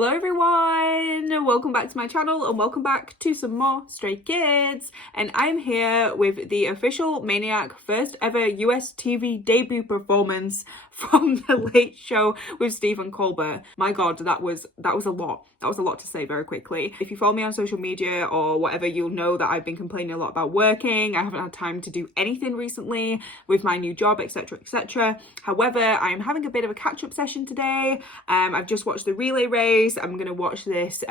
Hello everyone, welcome back to my channel and welcome back to some more Stray Kids. And I'm here with the official Maniac first ever US TV debut performance from The Late Show with Stephen Colbert. My god, that was a lot. That was a lot to say very quickly. If you follow me on social media or whatever, you'll know that I've been complaining a lot about working. I haven't had time to do anything recently with my new job, etc, etc. However, I'm having a bit of a catch-up session today. I've just watched the relay race. I'm going to watch this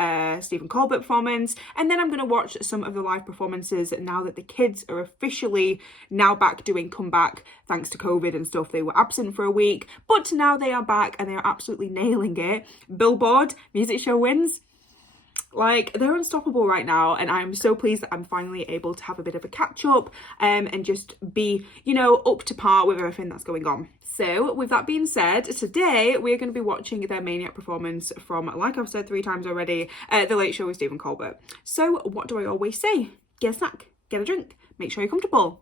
Stephen Colbert performance, and then I'm going to watch some of the live performances now that the kids are officially now back doing comeback thanks to COVID and stuff. They were absent for a week, but now they are back and they are absolutely nailing it. Billboard music show wins. Like, they're unstoppable right now, and I'm so pleased that I'm finally able to have a bit of a catch up and just be, you know, up to par with everything that's going on. So with that being said, today we're going to be watching their Maniac performance from, like I've said 3 times already, The Late Show with Stephen Colbert. So what do I always say? Get a snack, get a drink, make sure you're comfortable.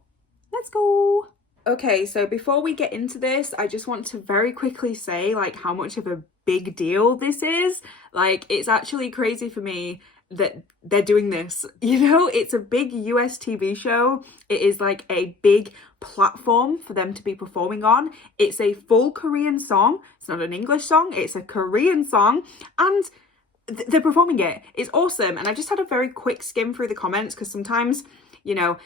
Let's go. Okay, so before we get into this, I just want to very quickly say like how much of a big deal this is. Like, it's actually crazy for me that they're doing this, you know. It's a big US TV show. It is like a big platform for them to be performing on. It's a full Korean song. It's not an English song, it's a Korean song, and they're performing it. It's awesome. And I just had a very quick skim through the comments because sometimes, you know,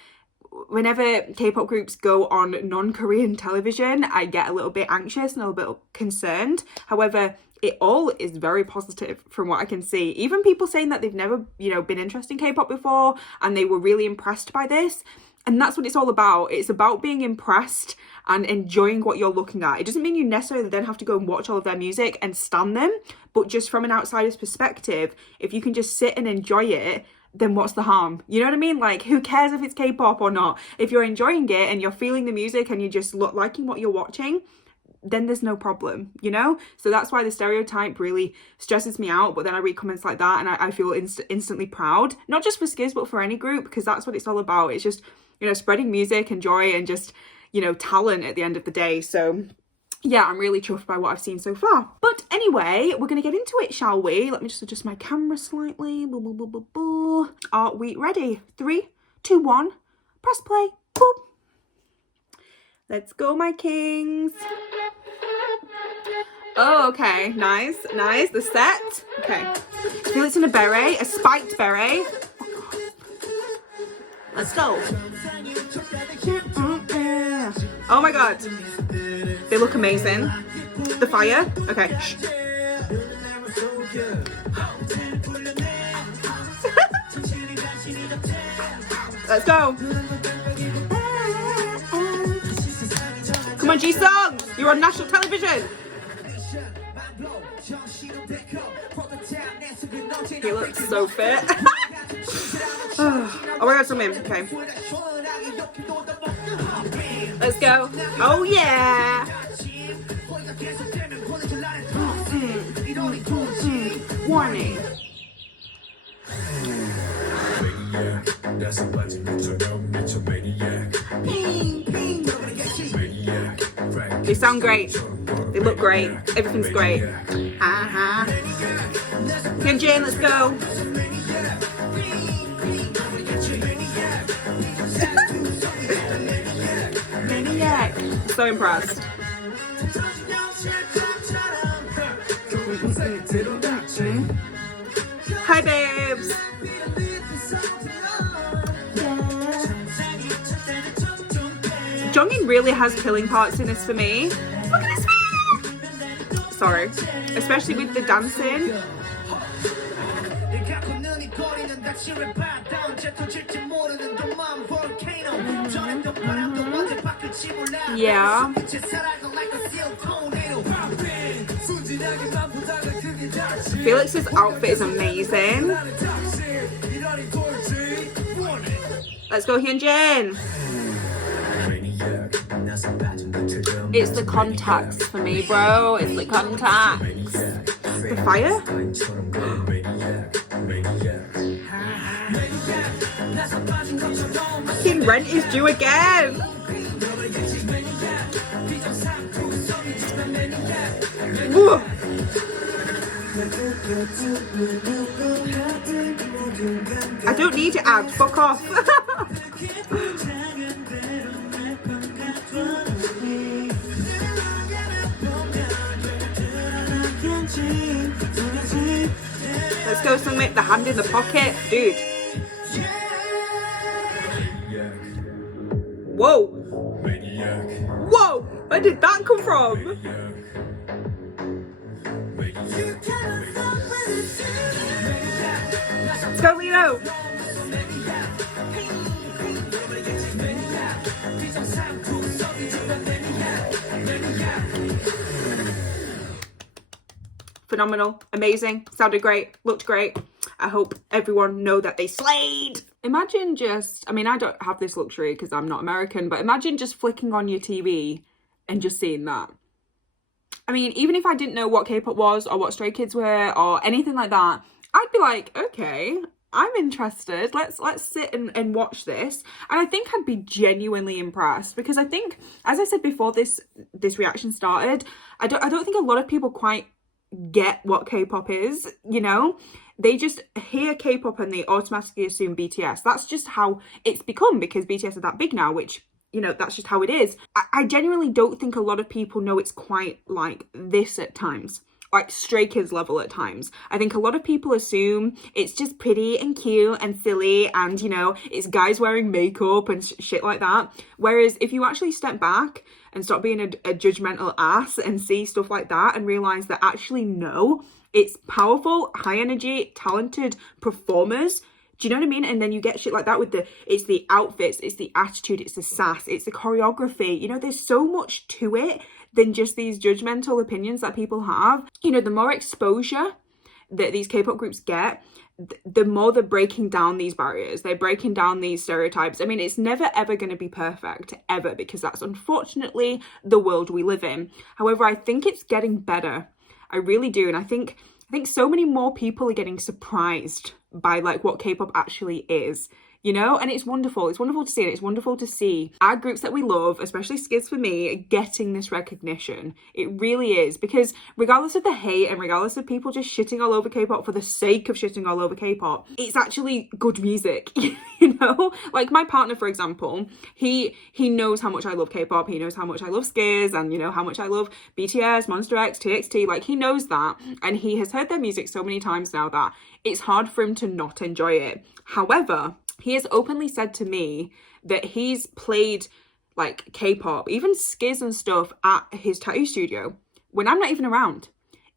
whenever K-pop groups go on non-Korean television, I get a little bit anxious and a little bit concerned. However, it all is very positive from what I can see. Even people saying that they've never, you know, been interested in K-pop before and they were really impressed by this. And that's what it's all about. It's about being impressed and enjoying what you're looking at. It doesn't mean you necessarily then have to go and watch all of their music and stan them, but just from an outsider's perspective, if you can just sit and enjoy it, then what's the harm? You know what I mean? Like, who cares if it's K-pop or not? If you're enjoying it and you're feeling the music and you just liking what you're watching, then there's no problem, you know? So that's why the stereotype really stresses me out. But then I read comments like that and I feel instantly proud, not just for Skiz, but for any group, because that's what it's all about. It's just, you know, spreading music and joy and just, you know, talent at the end of the day. So yeah, I'm really chuffed by what I've seen so far. But anyway, we're going to get into it, shall we? Let me just adjust my camera slightly. Are we ready? 3, 2, 1, press play. Boop. Let's go, my kings. Oh, okay. Nice, nice. The set. Okay. I feel it's in a beret, a spiked beret. Let's go. Oh my god. They look amazing. The fire. Okay. Shh. Let's go. Come on, Ji-sung. You're on national television. He looks so fit. Oh my god, something. Okay. Let's go. Oh yeah. Warning. They sound great. They look great. Everything's great. Hyunjin, let's go. Maniac. So impressed. Hi, babes. Jongin really has killing parts in this for me. Look at this man! Sorry. Especially with the dancing. Yeah. Felix's outfit is amazing. Let's go, Hyunjin. It's the contacts for me, bro. It's the contacts. The fire? Fucking rent is due again. Woo. I don't need to act, fuck off. Let's go submit the hand in the pocket, dude. Whoa. Whoa, where did that come from? Let's go, Leo. Phenomenal, amazing, sounded great, looked great. I hope everyone know that they slayed. Imagine just, I mean, I don't have this luxury because I'm not American, but imagine just flicking on your TV and just seeing that. I mean, even if I didn't know what K-pop was or what Stray Kids were or anything like that, I'd be like, okay, I'm interested. Let's sit and watch this. And I think I'd be genuinely impressed because I think, as I said before this reaction started, I don't think a lot of people quite get what K-pop is, you know? They just hear K-pop and they automatically assume BTS. That's just how it's become because BTS are that big now, which, you know, that's just how it is. I genuinely don't think a lot of people know it's quite like this at times. Like Stray Kids level at times. I think a lot of people assume it's just pretty and cute and silly and, you know, it's guys wearing makeup and shit like that. Whereas if you actually step back and stop being a judgmental ass and see stuff like that and realise that actually no, it's powerful, high energy, talented performers. Do you know what I mean? And then you get shit like that with it's the outfits, it's the attitude, it's the sass, it's the choreography. You know, there's so much to it than just these judgmental opinions that people have. You know, the more exposure that these K-pop groups get, the more they're breaking down these barriers. They're breaking down these stereotypes. I mean, it's never ever going to be perfect, ever, because that's unfortunately the world we live in. However, I think it's getting better. I really do. And I think so many more people are getting surprised by like what K-pop actually is. You know, and it's wonderful. It's wonderful to see it. It's wonderful to see our groups that we love, especially Skids for me, getting this recognition. It really is, because regardless of the hate and regardless of people just shitting all over K-pop for the sake of shitting all over K-pop, it's actually good music, you know? Like my partner, for example, he knows how much I love K-pop. He knows how much I love Skids and, you know, how much I love BTS, Monster X, TXT. Like he knows that, and he has heard their music so many times now that it's hard for him to not enjoy it. However, he has openly said to me that he's played like K-pop, even Skids and stuff at his tattoo studio when I'm not even around,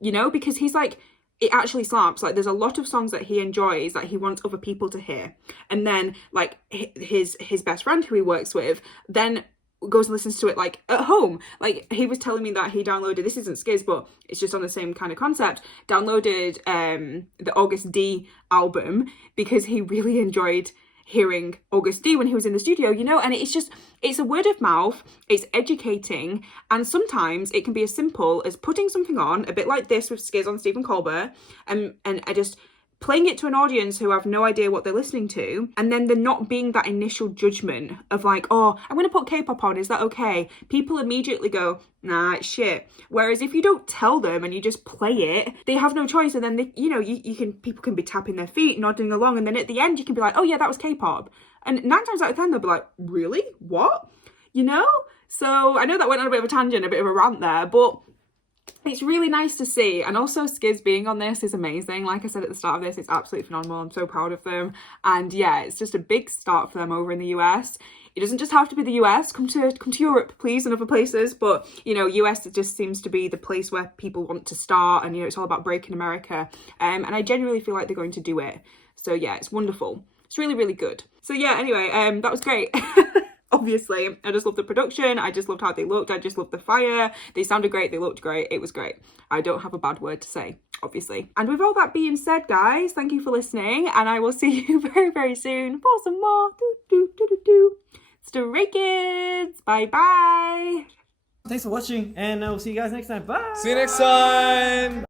you know, because he's like, it actually slaps. Like there's a lot of songs that he enjoys that he wants other people to hear. And then like his best friend who he works with then goes and listens to it like at home. Like he was telling me that he downloaded, this isn't Skids, but it's just on the same kind of concept, downloaded the August D album because he really enjoyed hearing August D when he was in the studio, you know. And it's a word of mouth, it's educating, and sometimes it can be as simple as putting something on, a bit like this with Skids on Stephen Colbert, and I just playing it to an audience who have no idea what they're listening to, and then there not being that initial judgment of like, oh, I'm going to put K-pop on, is that okay? People immediately go, nah, it's shit. Whereas if you don't tell them and you just play it, they have no choice, and then they, you know, people can be tapping their feet, nodding along, and then at the end you can be like, oh yeah, that was K-pop. And 9 times out of 10 they'll be like, really? What? You know? So I know that went on a bit of a tangent, a bit of a rant there, but it's really nice to see. And also Skids being on this is amazing. Like I said at the start of this, it's absolutely phenomenal. I'm so proud of them. And yeah, it's just a big start for them over in the US. It doesn't just have to be the US. Come to Europe, please, and other places. But, you know, US, it just seems to be the place where people want to start. And, you know, it's all about breaking America. And I genuinely feel like they're going to do it. So yeah, it's wonderful. It's really, really good. So yeah, anyway, that was great. Obviously, I just loved the production. I just loved how they looked. I just loved the fire. They sounded great. They looked great. It was great. I don't have a bad word to say, obviously. And with all that being said, guys, thank you for listening. And I will see you very, very soon for some more Stray Kids. Bye-bye. Thanks for watching, and I will see you guys next time. Bye. See you next time.